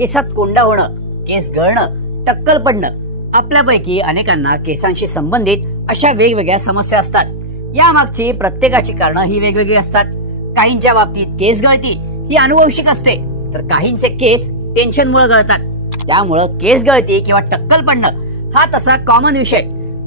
केसात कोंडा होणं, केस गळणं, टक्कल पडणं, आपल्यापैकी अनेकांना केसांशी संबंधित अशा वेगवेगळ्या समस्या असतात. या मागची प्रत्येकाची कारणं ही वेगवेगळी असतात. काहींच्या बाबतीत केस गळती ही अनुवंशिक असते, तर काहींचे केस टेन्शनमुळे गळतात. त्यामुळं केस गळती किंवा टक्कल पडणं हा तसा कॉमन विषय.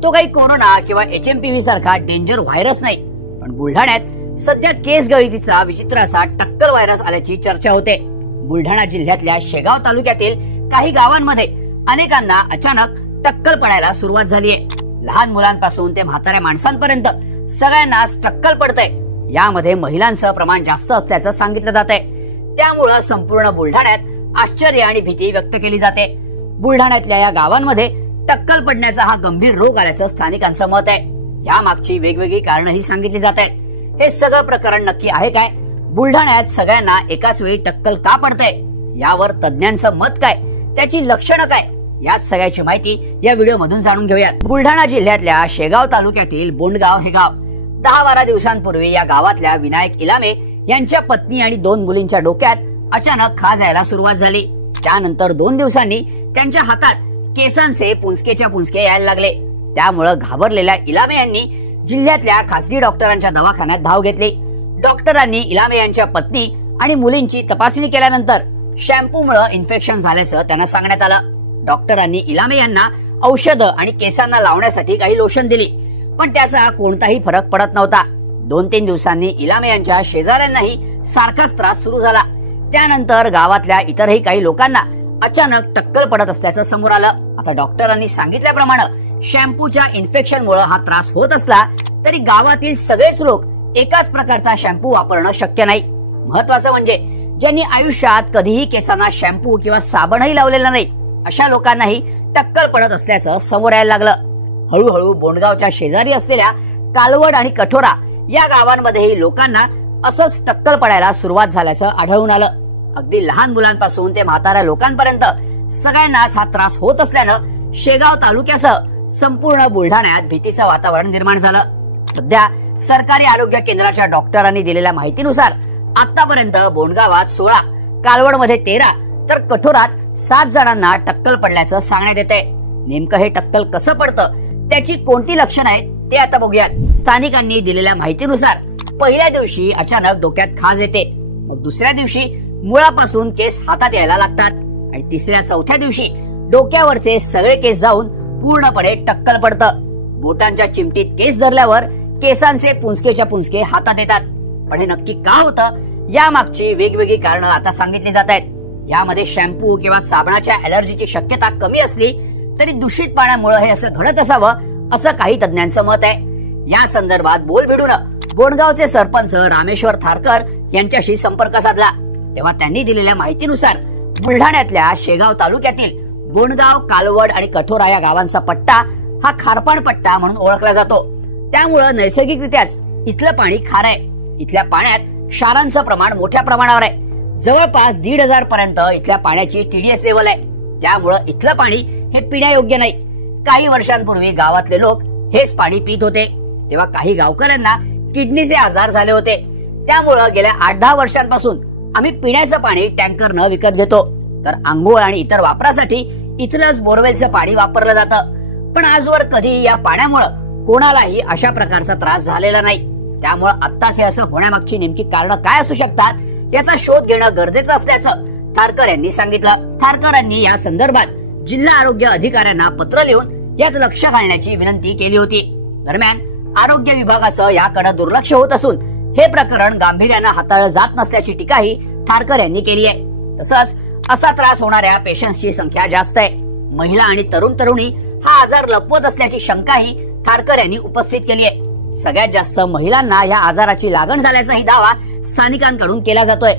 तो काही कोरोना किंवा HMPV सारखा डेंजर व्हायरस नाही. पण बुलढाण्यात सध्या केस गळतीचा विचित्र असा टक्कल व्हायरस आल्याची चर्चा होते. बुलढाणा जिल्ह्यातल्या शेगाव तालुक्यातील काही गावांमध्ये अनेकांना अचानक टक्कल पडायला सुरुवात झालीय. लहान मुलांपासून ते म्हाताऱ्या माणसांपर्यंत सगळ्यांनाच टक्कल पडतंय. यामध्ये महिलांचं प्रमाण जास्त असल्याचं सांगितलं जात आहे. त्यामुळं संपूर्ण बुलढाण्यात आश्चर्य आणि भीती व्यक्त केली जाते. बुलढाण्यातल्या या गावांमध्ये टक्कल पडण्याचा हा गंभीर रोग आल्याचं स्थानिकांचं मत आहे. या मागची वेगवेगळी कारणं ही सांगितली जात आहेत. हे सगळं प्रकरण नक्की आहे काय? बुलढाण्यात सगळ्यांना एकाच वेळी टक्कल का पडतंय? यावर तज्ञांचं मत काय? त्याची लक्षणं काय? याच सगळ्याची माहिती या व्हिडिओ मधून जाणून घेऊयात. बुलढाणा जिल्ह्यातल्या शेगाव तालुक्यातील बोंडगाव हे गाव 10-12 दिवसांपूर्वी या गावातल्या विनायक इलामे यांच्या पत्नी आणि 2 मुलींच्या डोक्यात अचानक खाज यायला सुरुवात झाली. त्यानंतर 2 दिवसांनी त्यांच्या हातात केसांचे पुंजकेच्या पुंजके यायला लागले. त्यामुळे घाबरलेल्या इलामे यांनी जिल्ह्यातल्या खासगी डॉक्टरांच्या दवाखान्यात धाव घेतली. डॉक्टरांनी इलामे यांच्या पत्नी आणि मुलींची तपासणी केल्यानंतर शॅम्पूमुळे इन्फेक्शन झाल्याचं त्यांना सांगण्यात आलं. डॉक्टरांनी इलामे यांना औषधं आणि केसांना लावण्यासाठी काही लोशन दिली, पण त्याचा कोणताही फरक पडत नव्हता. 2-3 दिवसांनी इलामे यांच्या शेजाऱ्यांनाही सारखाच त्रास सुरू झाला. त्यानंतर गावातल्या इतरही काही लोकांना अचानक टक्कल पडत असल्याचं समोर आलं. आता डॉक्टरांनी सांगितल्याप्रमाणे शॅम्पूच्या इन्फेक्शनमुळे हा त्रास होत असला तरी गावातील सगळेच लोक एकाच प्रकारचा शॅम्पू वापरणं शक्य नाही. महत्वाचं म्हणजे ज्यांनी आयुष्यात कधीही केसांना शॅम्पू किंवा साबणही लावलेला नाही अशा लोकांनाही टक्कल पडत असल्याचं समोर यायला लागलं. हळूहळू बोंडगावच्या शेजारी असलेल्या कालवड आणि कठोरा या गावांमध्येही लोकांना असंच टक्कल पडायला सुरुवात झाल्याचं आढळून आलं. अगदी लहान मुलांपासून ते म्हाताऱ्या लोकांपर्यंत सगळ्यांनाच हा त्रास होत असल्यानं शेगाव तालुक्यासह संपूर्ण बुलढाण्यात भीतीचं वातावरण निर्माण झालं. सध्या सरकारी आरोग्य केंद्राच्या डॉक्टरांनी दिलेल्या माहितीनुसार आतापर्यंत बोंडगावात 16, कालवडमध्ये 13 तर कठोरात 7 जणांना टक्कल पडल्याचं सांगण्यात येतंय. नेमकं हे टक्कल कसं पडतं, त्याची कोणती लक्षणं आहेत ते आता बघूयात. स्थानिकांनी दिलेल्या माहितीनुसार पहिल्या दिवशी अचानक डोक्यात खाज येते, मग दुसऱ्या दिवशी मुळापासून केस हातात यायला लागतात आणि 3ऱ्या-4थ्या दिवशी डोक्यावरचे सगळे केस जाऊन पूर्णपणे टक्कल पडतं. बोटांच्या चिमटीत केस धरल्यावर केसांचे पुंजकेच्या पुंजके हातात येतात. पण हे नक्की का होतं या मागची वेगवेगळी कारणं आता सांगितली जात आहेत. यामध्ये शॅम्पू किंवा साबणाच्या अलर्जीची शक्यता कमी असली तरी दूषित पाण्यामुळे हे असं घडत असावं असं काही तज्ञांचं मत आहे. या संदर्भात बोलबिडून बोंडगावचे सरपंच रामेश्वर थारकर यांच्याशी संपर्क साधला, तेव्हा त्यांनी दिलेल्या माहितीनुसार बुलढाण्यातल्या शेगाव तालुक्यातील बोंडगाव, कालवड आणि कठोरा या गावांचा पट्टा हा खारपाण पट्टा म्हणून ओळखला जातो. त्यामुळे नैसर्गिकरित्याच इथलं पाणी खार आहे. इथल्या पाण्यात क्षारांचं प्रमाण मोठ्या प्रमाणावर आहे. जवळपास 1,500 पर्यंत इथल्या पाण्याची TDS लेवल आहे. त्यामुळे इथलं पाणी हे पिण्यायोग्य नाही. काही वर्षांपूर्वी गावातले लोक हेच पाणी पित होते, तेव्हा काही गावकऱ्यांना किडनीचे आजार झाले होते. त्यामुळे गेल्या 8-10 वर्षांपासून आम्ही पिण्याचं पाणी टँकरनं विकत घेतो, तर आंघोळ आणि इतर वापरासाठी इथलंच बोरवेलचं पाणी वापरलं जातं. पण आजवर कधी या पाण्यामुळे कोणालाही अशा प्रकारचा त्रास झालेला नाही. त्यामुळे आत्ताच हे असं होण्यामागची नेमकी कारणं काय असू शकतात याचा शोध घेणं गरजेचं असल्याचं थारकर यांनी सांगितलं. थारकरांनी या संदर्भात जिल्हा आरोग्य अधिकाऱ्यांना पत्र लिहून यात लक्ष घालण्याची विनंती केली होती. दरम्यान आरोग्य विभागाचं याकडे दुर्लक्ष होत असून हे प्रकरण गांभीर्यानं हाताळलं जात नसल्याची टीकाही थारकर यांनी केली आहे. तसंच असा त्रास होणाऱ्या पेशंट्सची संख्या जास्त आहे. महिला आणि तरुण तरुणी हा आजार लपवत असल्याची शंकाही थारकर यांनी उपस्थित केली आहे. सगळ्यात जास्त महिलांना या आजाराची लागण झाल्याचाही दावा स्थानिकांकडून केला जातोय.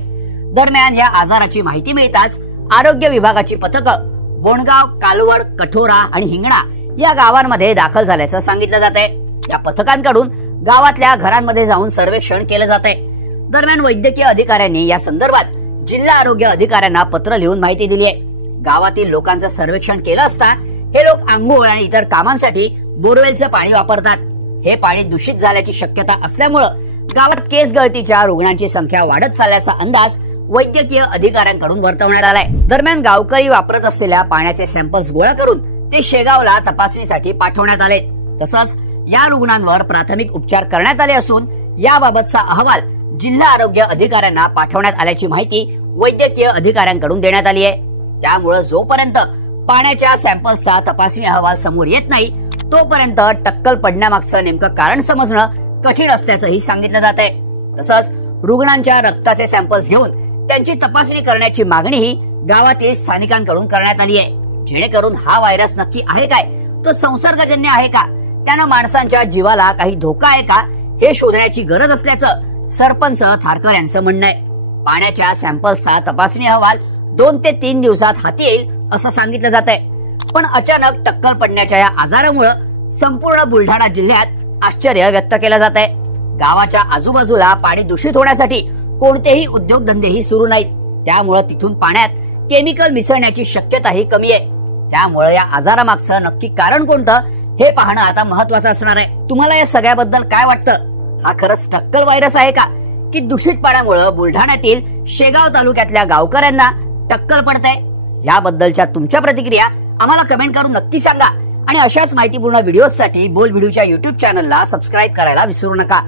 दरम्यान या आजाराची माहिती मिळताच आरोग्य विभागाची पथकं बोंडगाव, कालवड, कठोरा आणि हिंगणा या गावांमध्ये दाखल झाल्याचं सांगितलं जात आहे. या पथकांकडून गावातल्या घरांमध्ये जाऊन सर्वेक्षण केलं जात आहे. दरम्यान वैद्यकीय अधिकाऱ्यांनी या संदर्भात जिल्हा आरोग्य अधिकाऱ्यांना पत्र लिहून माहिती दिली आहे. गावातील लोकांचं सर्वेक्षण केलं असता हे लोक आंघोळ आणि इतर कामांसाठी बोरवेलचं पाणी वापरतात. हे पाणी दूषित झाल्याची शक्यता असल्यामुळे गावात केस गळतीच्या रुग्णांची संख्या वाढत चालल्याचा अंदाज वैद्यकीय अधिकाऱ्यांकडून वर्तवण्यात आलाय। दरम्यान गावकरी वापरत असलेल्या पाण्याचे सॅम्पल्स गोळा करून ते शेगावला तपासणीसाठी पाठवण्यात आले। तसंच या रुग्णांवर प्राथमिक उपचार करण्यात आले असून याबाबतचा अहवाल जिल्हा आरोग्य अधिकाऱ्यांना पाठवण्यात आल्याची माहिती वैद्यकीय अधिकाऱ्यांकडून देण्यात आली आहे। त्यामुळे जोपर्यंत पाण्याच्या सॅम्पल्सचा तपासणी अहवाल समोर येत नाही तोपर्यंत टक्कल पडण्यामागचं नेमकं कारण समजणं कठीण असल्याचंही सांगितलं जात आहे। तसंच रुग्णांच्या रक्ताचे सॅम्पल्स घेऊन त्यांची तपासणी करण्याची मागणीही गावातील स्थानिकांकडून करण्यात आली आहे, जेणेकरून हा व्हायरस नक्की आहे काय, तो संसर्गजन्य आहे का, त्यानं माणसांच्या जीवाला काही धोका आहे का हे शोधण्याची गरज असल्याचं सरपंच थारकर यांचं म्हणणं आहे। पाण्याच्या सॅम्पल्सचा तपासणी अहवाल 2 ते 3 दिवसात हाती येईल असं सांगितलं जात आहे। पण अचानक टक्कल पडण्याच्या या आजारामुळे संपूर्ण बुलढाणा जिल्ह्यात आश्चर्य व्यक्त केलं जात आहे। गावाच्या आजूबाजूला पाणी दूषित होण्यासाठी कोणतेही उद्योगधंदेही सुरू नाहीत, त्यामुळे तिथून पाण्यात केमिकल मिसळण्याची शक्यताही कमी आहे। त्यामुळे या आजारामागचं नक्की कारण कोणतं हे पाहणं आता महत्वाचं असणार आहे। तुम्हाला या सगळ्याबद्दल काय वाटतं? हा खरंच टक्कल व्हायरस आहे का, की दूषित पाण्यामुळे बुलढाण्यातील शेगाव तालुक्यातल्या गावकऱ्यांना टक्कल पडतंय? याबद्दलच्या तुमच्या प्रतिक्रिया आम्हाला कमेंट करून नक्की सांगा आणि अशाच माहितीपूर्ण व्हिडिओसाठी बोल व्हिडिओच्या YouTube चॅनलला सबस्क्राईब करायला विसरू नका।